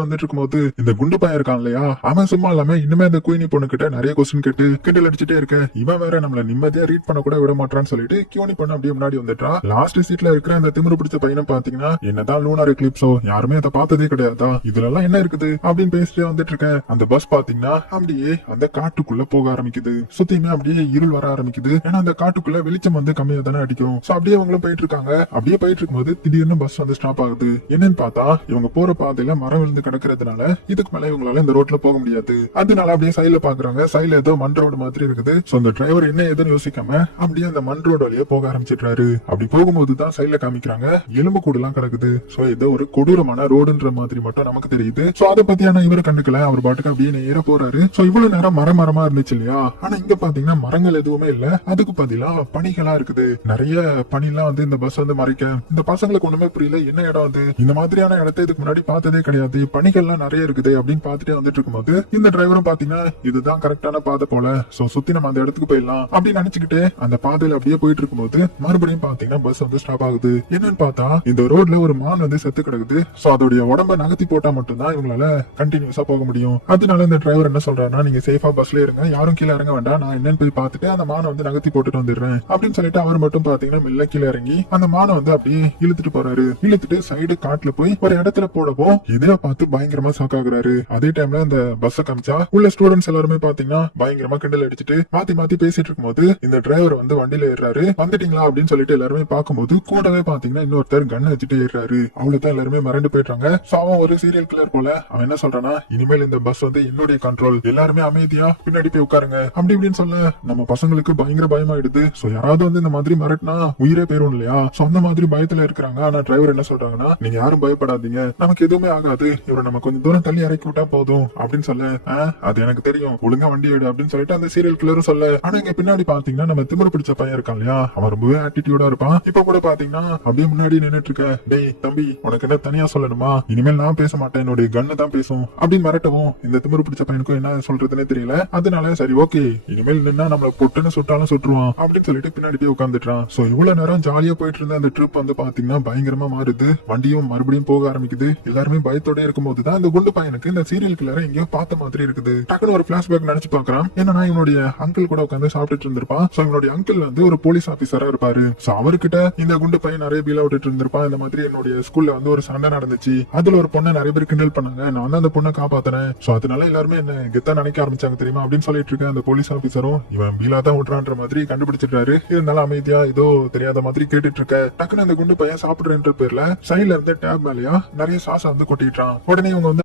வந்துட்டு இருக்கும்போது இந்த குண்டு பையன் இருக்கான் இல்லையா, அவன் சும்மா இல்லாம இன்னுமே அந்த குயினி பொண்ணு கிட்ட நிறைய கொஸ்டின் கேட்டு கிண்டல் அடிச்சுட்டே இருக்க, இவன் வேற நம்மள நிம்மதியா ரீட் பண்ண கூட விட மாட்டான்னு சொல்லிட்டு கியூனி பொண்ணு அப்படியே முன்னாடி வந்துட்டா. லாஸ்ட் சீட்ல இருக்கிற அந்த திமிரு பிடிச்ச பையனை பாத்தீங்கன்னா, என்னதான் லூனார் எக்லிப்ஸோ யாருமே அதை பார்த்ததே கிடையாதா, இதுல எல்லாம் என்ன இருக்குது அப்படின்னு பேசிட்டே வந்துட்டு இருக்க. அந்த பஸ் பாத்தீங்கன்னா அப்படியே அந்த காட்டுக்குள்ள போக ஆரம்பிக்குது. சுத்தியுமே அப்படியே இருள் வர ஆரம்பிக்குது. ஏன்னா அந்த காட்டுக்குள்ள வெளிச்சம் வந்து கம்மியா தானே அடிக்கும். சோ அப்படியே அவங்களும் போயிட்டு இருக்காங்க. அப்படியே போயிட்டு இருக்கும்போது திடீர்னு பஸ் வந்து ஸ்டாப் ஆகுது. என்னன்னு பார்த்தா, இவங்க போற பாதையில மரம் விழுந்து கிடக்கிறதுனால இதுக்கு மேல இவங்களால இந்த ரோட்ல போக முடியாது. அதனால அப்படியே சைட்ல பாக்குறாங்க. சைட்ல ஏதோ மண் ரோடு மாதிரி இருக்குது. சோ அந்த டிரைவர் என்ன ஏதுன்னு யோசிக்காம அப்படியே அந்த மண் ரோடு வழியே போக ஆரம்பிச்சிட்டாரு. அப்படி போகும்போதுதான் சைட்ல காமிக்கிறாங்க எலும்பு கூடு எல்லாம் கிடக்குது. சோ ஏதோ ஒரு கொடூரமான ரோடுன்ற மாதிரி மட்டும் நமக்கு தெரியுது. சோ அதை பத்தியான இவரு கண்டுக்கல. அவர் பாட்டுக்கு அப்படியே நேரா போறாரு. சோ இவ்வளவு நேரம் மரமா இருந்துச்சு இல்லையா, ஆனா இங்க பாத்தீங்கன்னா மரங்கள் எதுவுமே இல்ல. அதுக்கு பதிலா பனிகளா இருக்குது. நிறைய பனி எல்லாம் வந்து இந்த பஸ் வந்து மறைக்க இந்த பசங்களுக்கு ஒண்ணுமே புரியல. என்ன இடம் அது, இந்த மாதிரியான இடத்தை இதுக்கு முன்னாடி பார்த்ததே கிடையாது, பனிகள்லாம் நிறைய இருக்குது அப்படின்னு பாத்துட்டே வந்துட்டு இருக்கும்போது இந்த டிரைவரும் பாத்தீங்கன்னா இதுதான் கரெக்டான பாதை போல, சோ சுத்தி நம்ம அந்த இடத்துக்கு போயிடலாம் அப்படின்னு நினைச்சுக்கிட்டு அந்த பாதையில அப்படியே போயிட்டு இருக்கும்போது மறுபடியும் பாத்தீங்கன்னா பஸ் வந்து ஸ்டாப் ஆகுது. என்னன்னு பார்த்தா இந்த ரோட்ல ஒரு மான் வந்து செத்து கிடக்குது. சோ அதோடைய உடம்ப நகர்த்தி போட்டா மட்டும்தான் இவங்களால கண்டினியூஸா போக முடியும். அதனால இந்த டிரைவர் என்ன சொல்றாருன்னா, நீங்க சேஃபா பஸ்ல இருங்க, யாரும் கீழே இறங்க வேண்டாம், நான் என்னன்னு போய் பார்த்துட்டு அந்த மானை வந்து நகர்த்தி போட்டுட்டு வந்துடுறேன் அப்படின்னு சொல்லிட்டு அவர் மட்டும் பாத்தீங்கன்னா மெல்ல கீழே இறங்கி அந்த மானை வந்து அப்படியே இழுத்துட்டு போறாரு. இழுத்துட்டு சைடு காட்டுல போய் ஒரு இடத்துல போடப்போ இதை பார்த்து பயங்கரமா ஷாக் ஆகுறாரு. அதே டைம்ல அந்த பஸ் காமிச்சா உள்ள ஸ்டூடெண்ட்ஸ் எல்லாருமே பாத்தீங்கன்னா பயங்கரமா கிண்டல் அடிச்சுட்டு மாத்தி மாத்தி பேசிட்டு இருக்கும்போது இந்த டிரைவர் வந்து வண்டியில ஏறாரு. வந்துட்டீங்களா அப்படின்னு சொல்லிட்டு எல்லாருமே பார்க்கும்போது கூடவே பாத்தீங்கன்னா இன்னொருத்தர் கன் வச்சுட்டு ஏறாரு. அவ்வளவுதான் எல்லாருமே மறந்து போயிட்டாங்க. சோ அவன் ஒரு சீரியல் கில்லர் போல. அவன் என்ன சொல்றானா, இனிமேல் இந்த பஸ் வந்து என்னுடைய கண்ட்ரோல், எல்லாருமே அமைதியா பின்னாடி போய் உட்காருங்க அப்படி இப்படின்னு சொல்ல நம்ம பசங்களுக்கு பயங்கர பயமாயிடுது. சோ யாராவது வந்து இந்த மாதிரி மிரட்டினா உயிரே போயிரும் இல்லையா, சோ அந்த மாதிரி பயத்துல இருக்கிறாங்க. ஆனா டிரைவர் என்ன சொல்றாங்கன்னா, நீங்க யாரும் பயப்படாதீங்க, நமக்கு எதுவுமே ஆகாது, இவரை நம்ம கொஞ்சம் தூரம் தள்ளி இறக்கி விட்டா போதும் அப்படின்னு சொல்ல, அது எனக்கு தெரியும், ஒழுங்கா வண்டி எடு அப்படின்னு சொல்லிட்டு அந்த சீரியல் கில்லரும் சொல்ல. ஆனா இங்க பின்னாடி பாத்தீங்கன்னா நம்ம திமிரு பிடிச்ச பையன் இருக்கான் இல்லையா, அவன் ரொம்பவே ஆட்டிடியூடா இருப்பான். இப்ப கூட பாத்தீங்கன்னா அப்படியே முன்னாடி நின்னுட்டு இருக்க, டேய் தம்பி உனக்கு என்ன தனியா சொல்லணுமா, இனிமேல் நான் பேச மாட்டேன், என்னுடைய கண்ணு தான் பேசும் அப்படின்னு மிரட்டவும் இந்த திமிரு பிடிச்ச பையனுக்கும் என்ன சொல்றதுன்னே தெரியல. அதனால சரி ஓகே, இனிமேல் நின்னா நம்மள பொட்டுன்னு சுட்டாலும் சுட்டுருவான் அப்படின்னு சொல்லிட்டு பின்னாடி போய் உட்காந்துட்டான். சோ இவ்வளவு நேரம் ஜாலியா போயிட்டு இருந்த அந்த ட்ரிப் வந்து பாத்தீங்கன்னா பயங்கரமா மாறுது. வண்டியும் மறுபடியும் போக ஆரம்பிக்குது. எல்லாருமே பயத்தோட இருக்கும் போதுதான் இந்த குண்டு பையனுக்கு இந்த சீரியல் கில்லரை எங்கேயோ பார்த்த மாதிரி இருக்குது. டக்குனு ஒரு பிளாஷ்பேக் நினைச்சு பாக்குறான். என்னன்னா இவனுடைய அங்கிள் கூட உட்காந்து சாப்பிட்டுட்டு இருந்திருப்பான். சோ இவனுடைய அங்கிள் வந்து ஒரு போலீஸ் ஆபீசரா இருப்பாரு. சோ அவர்கிட்ட இந்த குண்டு பையன் நிறைய பீல விட்டுட்டு இருந்திருப்பான். இந்த மாதிரி என்னுடைய ஸ்கூல்ல வந்து ஒரு சண்டை நடந்துச்சு, அதுல ஒரு பொண்ணை நிறைய பேர் கிண்டல் பண்ணாங்க, நான் வந்து அந்த பொண்ணை காப்பாத்தினேன், சோ அதனால எல்லாருமே என்ன கெத்தா நினைக்க ஆரம்பிச்சாங்க தெரியுமா அப்படின்னு சொல்லிட்டு இருக்க. அந்த போலீஸ் ஆபீசரும் இவன் பீலா தான் விட்டுறான்ற மாதிரி கண்டுபிடிச்சிட்டாரு. இருந்தாலும் அமைதியா ஏதோ தெரியாத மாதிரி கேட்டுட்டு இருக்க. டக்குனு அந்த குண்டு பையன் சாப்பிடுறேன்ற பேர்ல சைட்ல இருந்து டேப் மேலயா நிறைய சாச வந்து கொட்டிட்டான். உடனே இவங்க வந்து